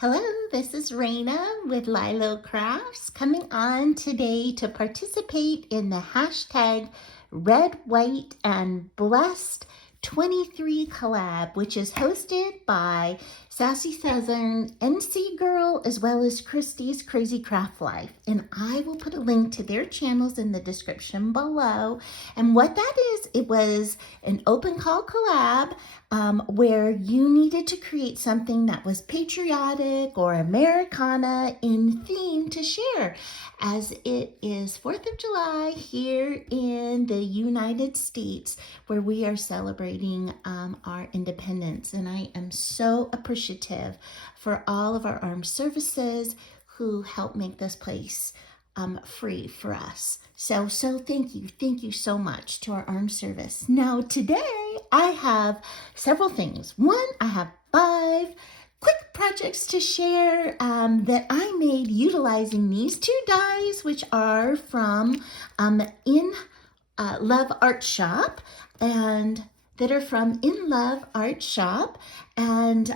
Hello, this is Raina with Lilo Crafts coming on today to participate in the hashtag Red, White, and Blessed 23 collab, which is hosted by Sassy Southern NC Girl as well as Christy's Crazy Craft Life. And I will put a link to their channels in the description below. And what that is, it was an open call collab where you needed to create something that was patriotic or Americana in theme to share, as it is 4th of July here in the United States, where we are celebrating our independence. And I am so appreciative for all of our armed services who help make this place free for us. So thank you so much to our armed service. Now today I have several things. One, I have 5 quick projects to share that I made utilizing these 2 dies, which are from INLOVEARTSHOP, and that are from INLOVEARTSHOP. And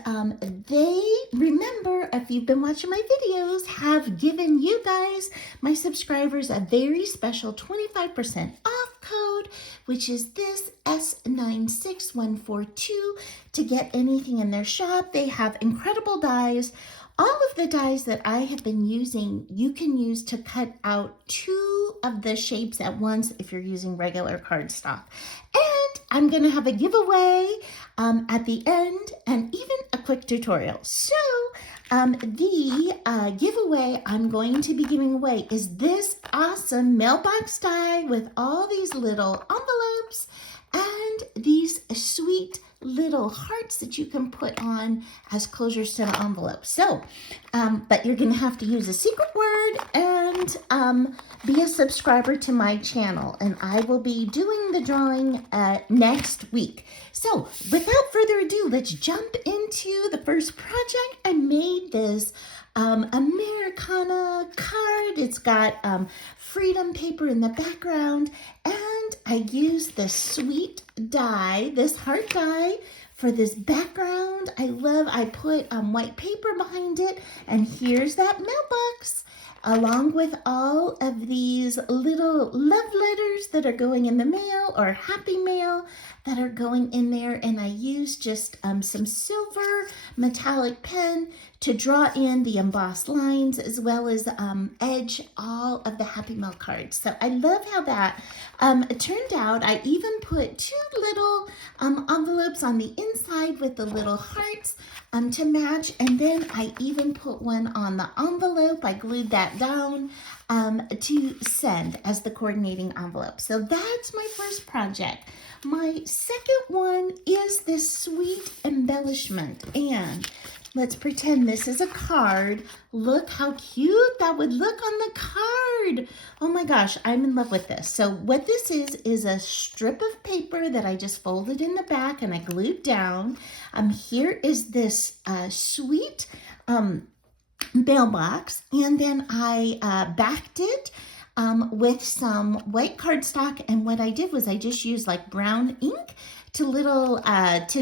they, remember, if you've been watching my videos, have given you guys, my subscribers, a very special 25% off code, which is this S96142, to get anything in their shop. They have incredible dies. All of the dies that I have been using, you can use to cut out 2 of the shapes at once if you're using regular cardstock. And I'm going to have a giveaway at the end and even a quick tutorial. So the giveaway I'm going to be giving away is this awesome mailbox die with all these little envelopes and these sweet little hearts that you can put on as closures to the envelope. So, but you're gonna have to use a secret word and be a subscriber to my channel, and I will be doing the drawing next week. So without further ado, let's jump into the first project. I made this Americana card. It's got freedom paper in the background, and I used the sweet die, this heart die, for this background. I put white paper behind it, and here's that mailbox, along with all of these little love letters that are going in the mail, or happy mail that are going in there. And I used just some silver metallic pen to draw in the embossed lines, as well as edge all of the happy mail cards. So I love how that turned out. I even put 2 little envelopes on the inside with the little hearts to match, and then I even put one on the envelope. I glued that down to send as the coordinating envelope. So that's my first project. My second one is this sweet embellishment, and let's pretend this is a card. Look how cute that would look on the card. Oh my gosh, I'm in love with this. So what this is a strip of paper that I just folded in the back and I glued down. Here is this sweet mailbox, and then I backed it with some white cardstock. And what I did was I just used like brown ink to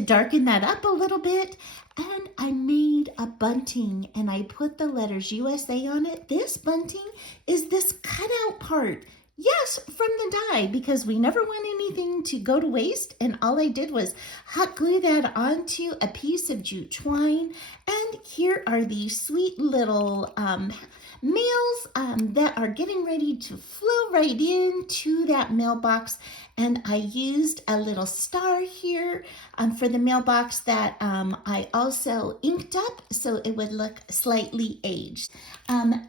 darken that up a little bit. And I made a bunting, and I put the letters USA on it. This bunting is this cutout part. Yes, from the die, because we never want anything to go to waste. And all I did was hot glue that onto a piece of jute twine. And here are these sweet little mails that are getting ready to flow right into that mailbox. And I used a little star here for the mailbox that I also inked up so it would look slightly aged.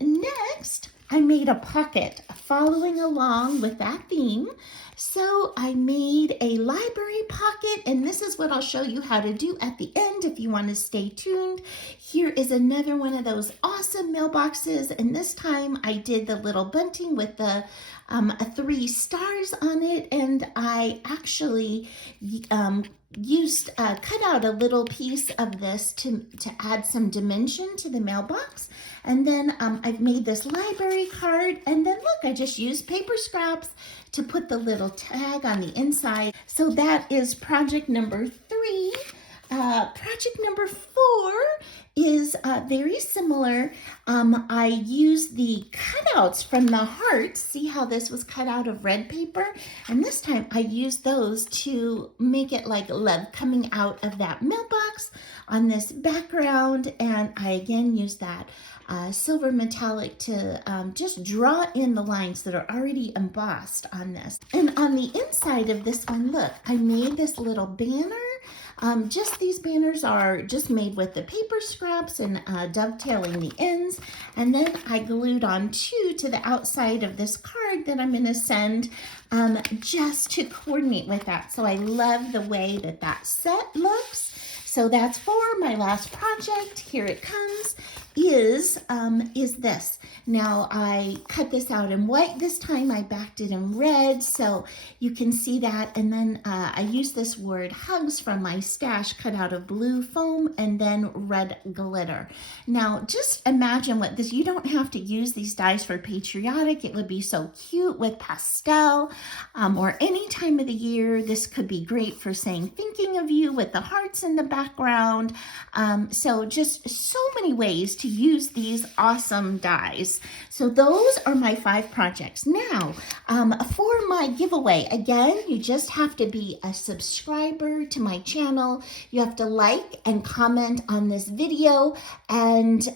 Next, I made a pocket following along with that theme. So I made a library pocket, and this is what I'll show you how to do at the end if you want to stay tuned. Here is another one of those awesome mailboxes, and this time I did the little bunting with the 3 stars on it, and I actually cut out a little piece of this to add some dimension to the mailbox. And then I've made this library card, and then look, I just used paper scraps to put the little tag on the inside. So that is project number 3. Project number 4 is very similar. I used the cutouts from the hearts. See how this was cut out of red paper? And this time I used those to make it like love coming out of that mailbox on this background. And I again used that silver metallic to just draw in the lines that are already embossed on this. And on the inside of this one, look, I made this little banner. Just these banners are just made with the paper scraps and dovetailing the ends. And then I glued on two to the outside of this card that I'm going to send just to coordinate with that. So I love the way that that set looks. So that's for my last project. Here it comes. Is this. Now I cut this out in white this time. I backed it in red so you can see that. And then I used this word hugs from my stash cut out of blue foam and then red glitter. Now just imagine what this, you don't have to use these dies for Patriotic. It would be so cute with pastel or any time of the year. This could be great for saying thinking of you with the hearts in the background. So just so many ways to use these awesome dies. So those are my 5 projects. Now, for my giveaway, again, you just have to be a subscriber to my channel. You have to like and comment on this video and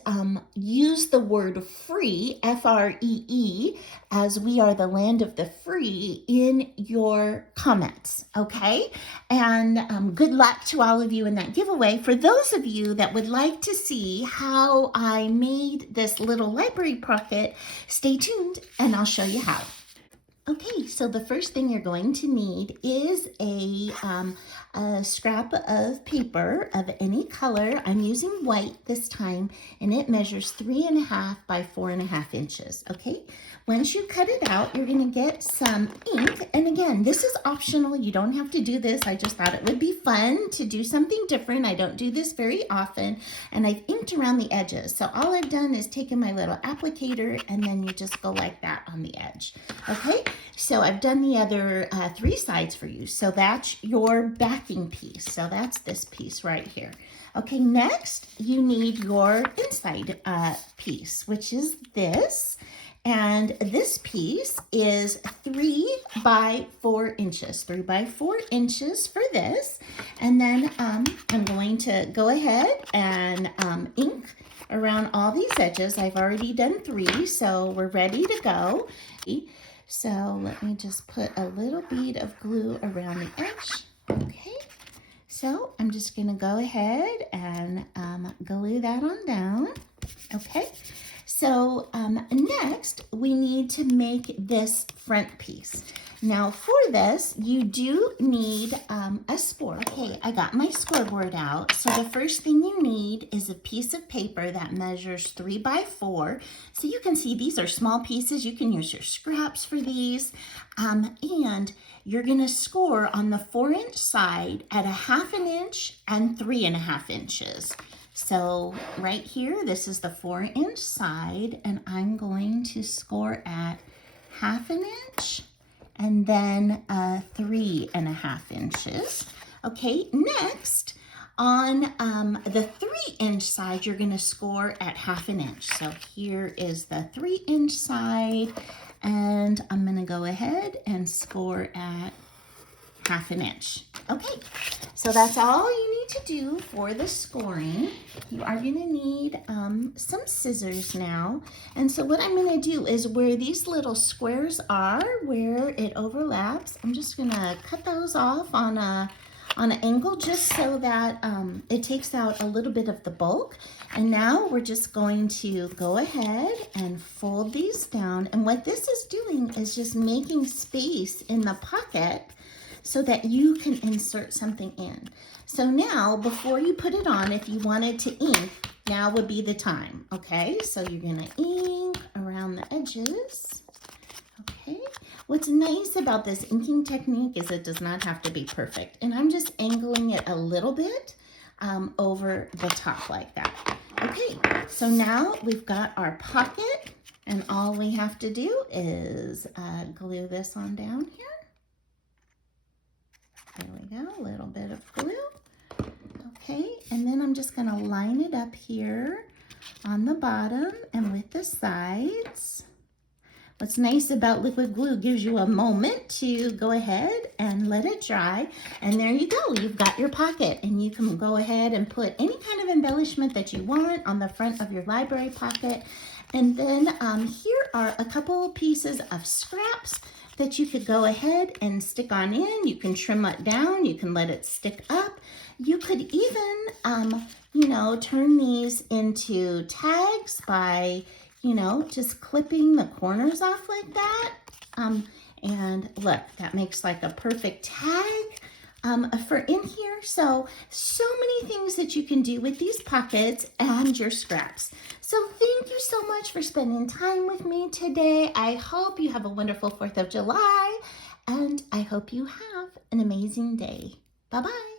use the word free, F-R-E-E, as we are the land of the free in your comments, okay? And good luck to all of you in that giveaway. For those of you that would like to see how I made this little library pocket, stay tuned and I'll show you how. Okay, so the first thing you're going to need is a scrap of paper of any color. I'm using white this time, and it measures 3.5 by 4.5 inches, okay? Once you cut it out, you're gonna get some ink, and again, this is optional. You don't have to do this. I just thought it would be fun to do something different. I don't do this very often, and I've inked around the edges. So all I've done is taken my little applicator, and then you just go like that on the edge, okay? So I've done the other 3 sides for you. So that's your backing piece. So that's this piece right here. Okay, next you need your inside piece, which is this. And this piece is 3 by 4 inches. 3 by 4 inches for this. And then I'm going to go ahead and ink around all these edges. I've already done 3, so we're ready to go. So let me just put a little bead of glue around the edge. Okay, so I'm just going to go ahead and glue that on down. Okay, so next we need to make this front piece. Now for this, you do need a score. Okay, I got my scoreboard out. So the first thing you need is a piece of paper that measures 3 by 4. So you can see these are small pieces. You can use your scraps for these. And you're gonna score on the 4-inch side at 1/2 inch and 3.5 inches. So right here, this is the 4-inch side, and I'm going to score at 1/2 inch and then 3.5 inches. Okay, next on the 3-inch side, you're gonna score at 1/2 inch. So here is the 3-inch side, and I'm gonna go ahead and score at 1/2 inch. Okay, so that's all you need to do for the scoring. You are gonna need some scissors now. And so what I'm gonna do is where these little squares are, where it overlaps, I'm just gonna cut those off on an angle just so that it takes out a little bit of the bulk. And now we're just going to go ahead and fold these down. And what this is doing is just making space in the pocket so that you can insert something in. So now, before you put it on, if you wanted to ink, now would be the time, okay? So you're gonna ink around the edges, okay? What's nice about this inking technique is it does not have to be perfect. And I'm just angling it a little bit over the top like that. Okay, so now we've got our pocket, and all we have to do is glue this on down here. There we go, a little bit of glue. Okay, and then I'm just gonna line it up here on the bottom and with the sides. What's nice about liquid glue, gives you a moment to go ahead and let it dry. And there you go, you've got your pocket, and you can go ahead and put any kind of embellishment that you want on the front of your library pocket. And then here are a couple pieces of scraps that you could go ahead and stick on in. You can trim it down, you can let it stick up. You could even, you know, turn these into tags by, you know, just clipping the corners off like that. And look, that makes like a perfect tag for in here. So many things that you can do with these pockets and your scraps. So thank you so much for spending time with me today. I hope you have a wonderful 4th of July, and I hope you have an amazing day. Bye-bye.